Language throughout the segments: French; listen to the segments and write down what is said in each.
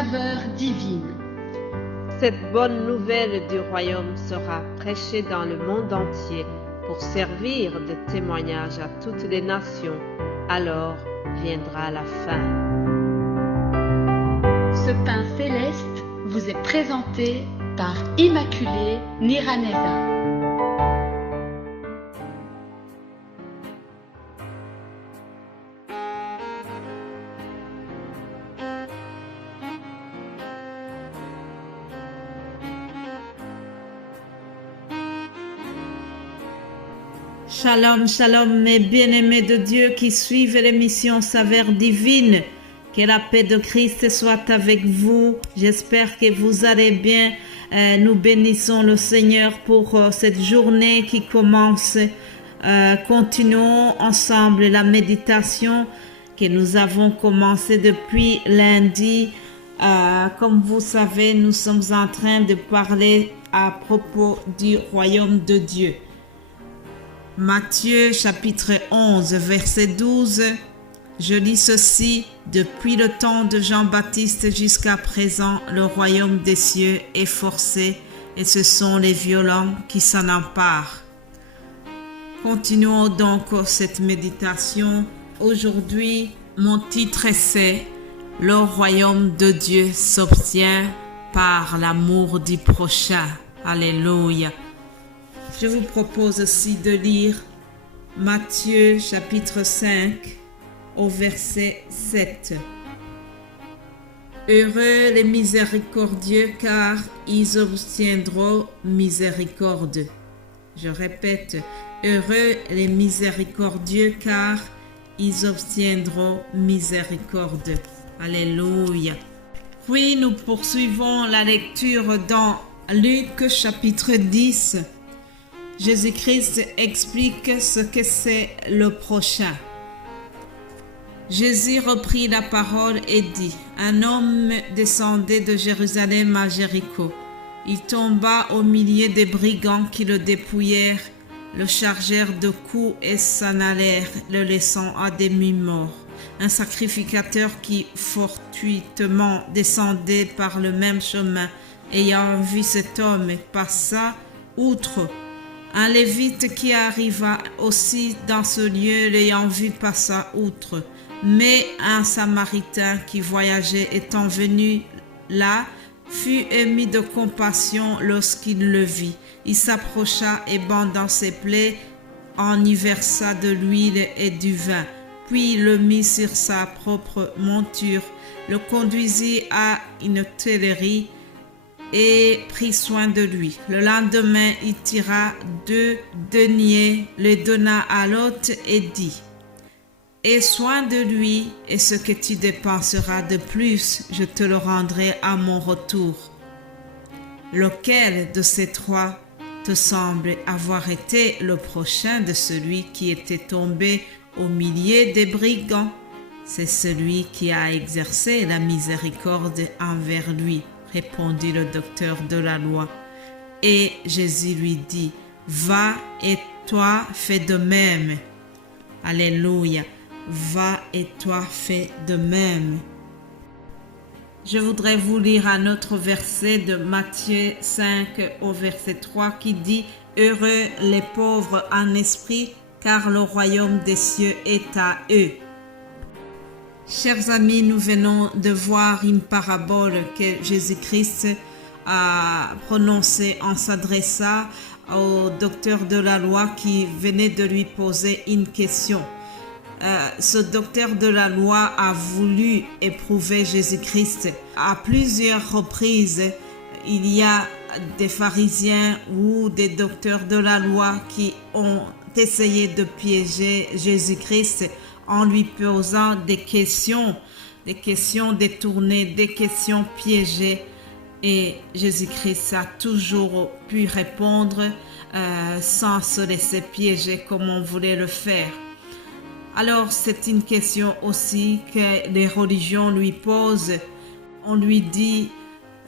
saveur divine. Cette bonne nouvelle du royaume sera prêchée dans le monde entier pour servir de témoignage à toutes les nations. Alors viendra la fin. Ce pain céleste vous est présenté par Immaculée Niraneza. Shalom, shalom, mes bien-aimés de Dieu qui suivent l'émission Saveur Divine. Que la paix de Christ soit avec vous. J'espère que vous allez bien. Nous bénissons le Seigneur pour cette journée qui commence. Continuons ensemble la méditation que nous avons commencé depuis lundi. Comme vous savez, nous sommes en train de parler à propos du royaume de Dieu. Matthieu chapitre 11 verset 12, je lis ceci: depuis le temps de Jean-Baptiste jusqu'à présent, le royaume des cieux est forcé et ce sont les violents qui s'en emparent. Continuons donc cette méditation. Aujourd'hui, mon titre c'est le royaume de Dieu s'obtient par l'amour du prochain. Alléluia. Je vous propose aussi de lire Matthieu chapitre 5 au verset 7. Heureux les miséricordieux car ils obtiendront miséricorde. Je répète, heureux les miséricordieux car ils obtiendront miséricorde. Alléluia. Puis nous poursuivons la lecture dans Luc chapitre 10. Jésus-Christ explique ce que c'est le prochain. Jésus reprit la parole et dit: un homme descendait de Jérusalem à Jéricho. Il tomba au milieu des brigands qui le dépouillèrent, le chargèrent de coups et s'en allèrent, le laissant à demi-mort. Un sacrificateur qui fortuitement descendait par le même chemin, ayant vu cet homme, passa outre. Un lévite qui arriva aussi dans ce lieu, l'ayant vu, passa outre. Mais un samaritain qui voyageait étant venu là, fut ému de compassion lorsqu'il le vit. Il s'approcha et bandant ses plaies, en y versa de l'huile et du vin. Puis le mit sur sa propre monture, le conduisit à une hôtellerie et prit soin de lui. Le lendemain, il tira 2 deniers, les donna à l'hôte et dit: aie soin de lui, et ce que tu dépenseras de plus, je te le rendrai à mon retour. Lequel de ces 3 te semble avoir été le prochain de celui qui était tombé au milieu des brigands? C'est celui qui a exercé la miséricorde envers lui, répondit le docteur de la loi. Et Jésus lui dit: va et toi fais de même. Alléluia. Va et toi fais de même. Je voudrais vous lire un autre verset de Matthieu 5 au verset 3 qui dit: heureux les pauvres en esprit, car le royaume des cieux est à eux. Chers amis, nous venons de voir une parabole que Jésus-Christ a prononcée en s'adressant au docteur de la loi qui venait de lui poser une question. Ce docteur de la loi a voulu éprouver Jésus-Christ. À plusieurs reprises, il y a des pharisiens ou des docteurs de la loi qui ont essayé de piéger Jésus-Christ en lui posant des questions détournées, des questions piégées. Et Jésus-Christ a toujours pu répondre sans se laisser piéger comme on voulait le faire. Alors c'est une question aussi que les religions lui posent. On lui dit: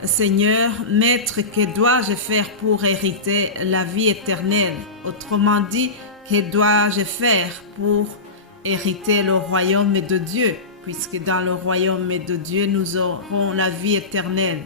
Seigneur, Maître, que dois-je faire pour hériter la vie éternelle? Autrement dit, que dois-je faire pour hériter le royaume de Dieu? puisque dans le royaume de Dieu, nous aurons la vie éternelle.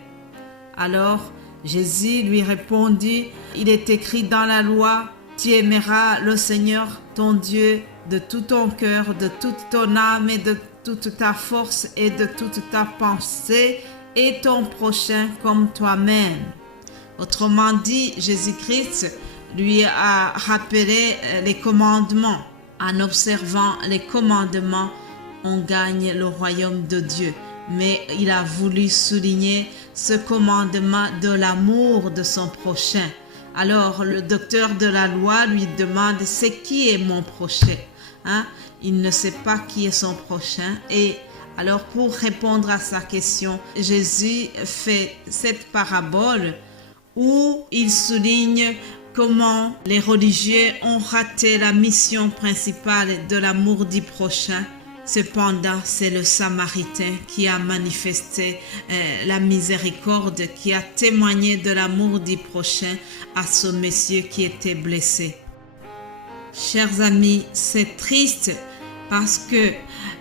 Alors, Jésus lui répondit, il est écrit dans la loi, tu aimeras le Seigneur, ton Dieu, de tout ton cœur, de toute ton âme et de toute ta force et de toute ta pensée et ton prochain comme toi-même. Autrement dit, Jésus-Christ lui a rappelé les commandements. En observant les commandements, on gagne le royaume de Dieu. Mais il a voulu souligner ce commandement de l'amour de son prochain. Alors le docteur de la loi lui demande, c'est qui est mon prochain? Il ne sait pas qui est son prochain. Et alors pour répondre à sa question, Jésus fait cette parabole où il souligne comment les religieux ont raté la mission principale de l'amour du prochain. Cependant, c'est le Samaritain qui a manifesté la miséricorde, qui a témoigné de l'amour du prochain à ce monsieur qui était blessé. Chers amis, c'est triste parce que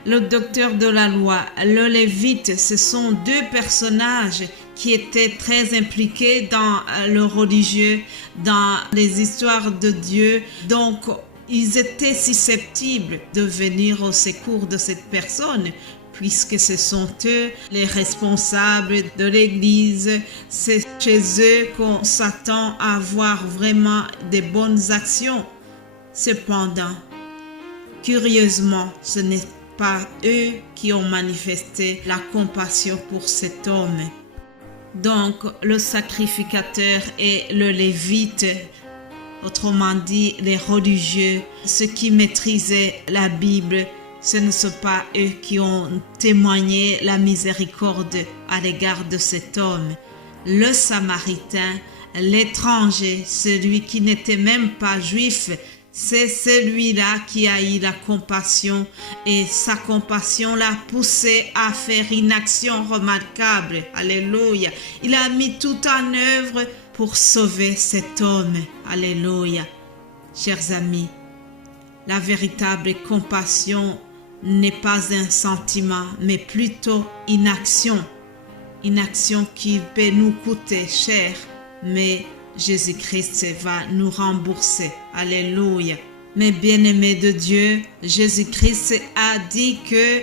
le docteur de la loi, le Lévite, ce sont deux personnages qui étaient très impliqués dans le religieux, dans les histoires de Dieu. Donc, ils étaient susceptibles de venir au secours de cette personne, puisque ce sont eux les responsables de l'Église. C'est chez eux qu'on s'attend à avoir vraiment des bonnes actions. Cependant, curieusement, ce n'est pas eux qui ont manifesté la compassion pour cet homme. Donc, le sacrificateur et le lévite, autrement dit les religieux, ceux qui maîtrisaient la Bible, ce ne sont pas eux qui ont témoigné la miséricorde à l'égard de cet homme. Le Samaritain, l'étranger, celui qui n'était même pas juif, c'est celui-là qui a eu la compassion et sa compassion l'a poussé à faire une action remarquable. Alléluia. Il a mis tout en œuvre pour sauver cet homme. Alléluia. Chers amis, la véritable compassion n'est pas un sentiment, mais plutôt une action. Une action qui peut nous coûter cher, mais Jésus-Christ va nous rembourser. Alléluia. Mais bien-aimés de Dieu, Jésus-Christ a dit que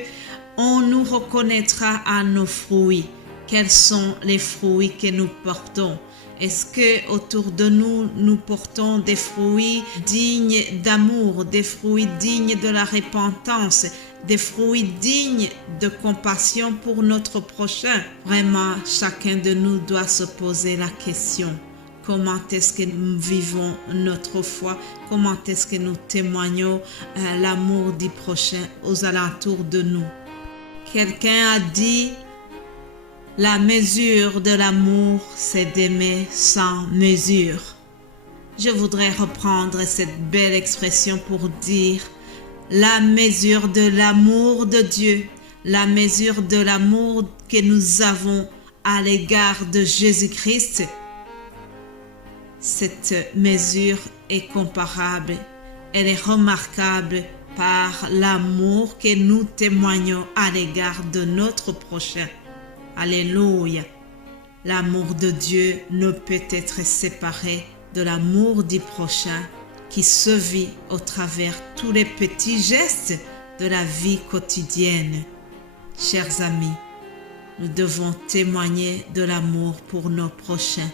on nous reconnaîtra à nos fruits. Quels sont les fruits que nous portons? Est-ce que autour de nous, nous portons des fruits dignes d'amour, des fruits dignes de la repentance, des fruits dignes de compassion pour notre prochain? Vraiment, chacun de nous doit se poser la question. Comment est-ce que nous vivons notre foi? Comment est-ce que nous témoignons l'amour du prochain aux alentours de nous? Quelqu'un a dit, la mesure de l'amour, c'est d'aimer sans mesure. Je voudrais reprendre cette belle expression pour dire, la mesure de l'amour de Dieu, la mesure de l'amour que nous avons à l'égard de Jésus-Christ, cette mesure est comparable, elle est remarquable par l'amour que nous témoignons à l'égard de notre prochain. Alléluia. L'amour de Dieu ne peut être séparé de l'amour du prochain qui se vit au travers tous les petits gestes de la vie quotidienne. Chers amis, nous devons témoigner de l'amour pour nos prochains.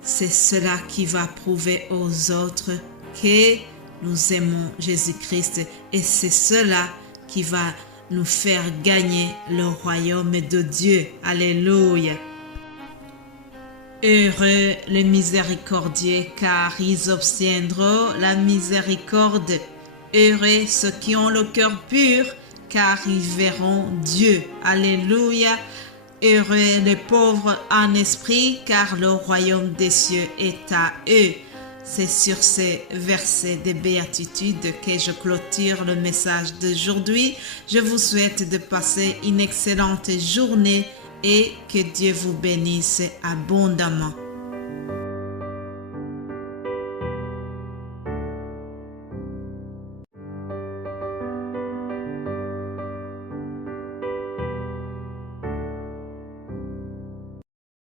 C'est cela qui va prouver aux autres que nous aimons Jésus-Christ et c'est cela qui va nous faire gagner le royaume de Dieu. Alléluia. Heureux les miséricordieux, car ils obtiendront la miséricorde. Heureux ceux qui ont le cœur pur, car ils verront Dieu. Alléluia. Heureux les pauvres en esprit, car le royaume des cieux est à eux. C'est sur ces versets de béatitude que je clôture le message d'aujourd'hui. Je vous souhaite de passer une excellente journée et que Dieu vous bénisse abondamment.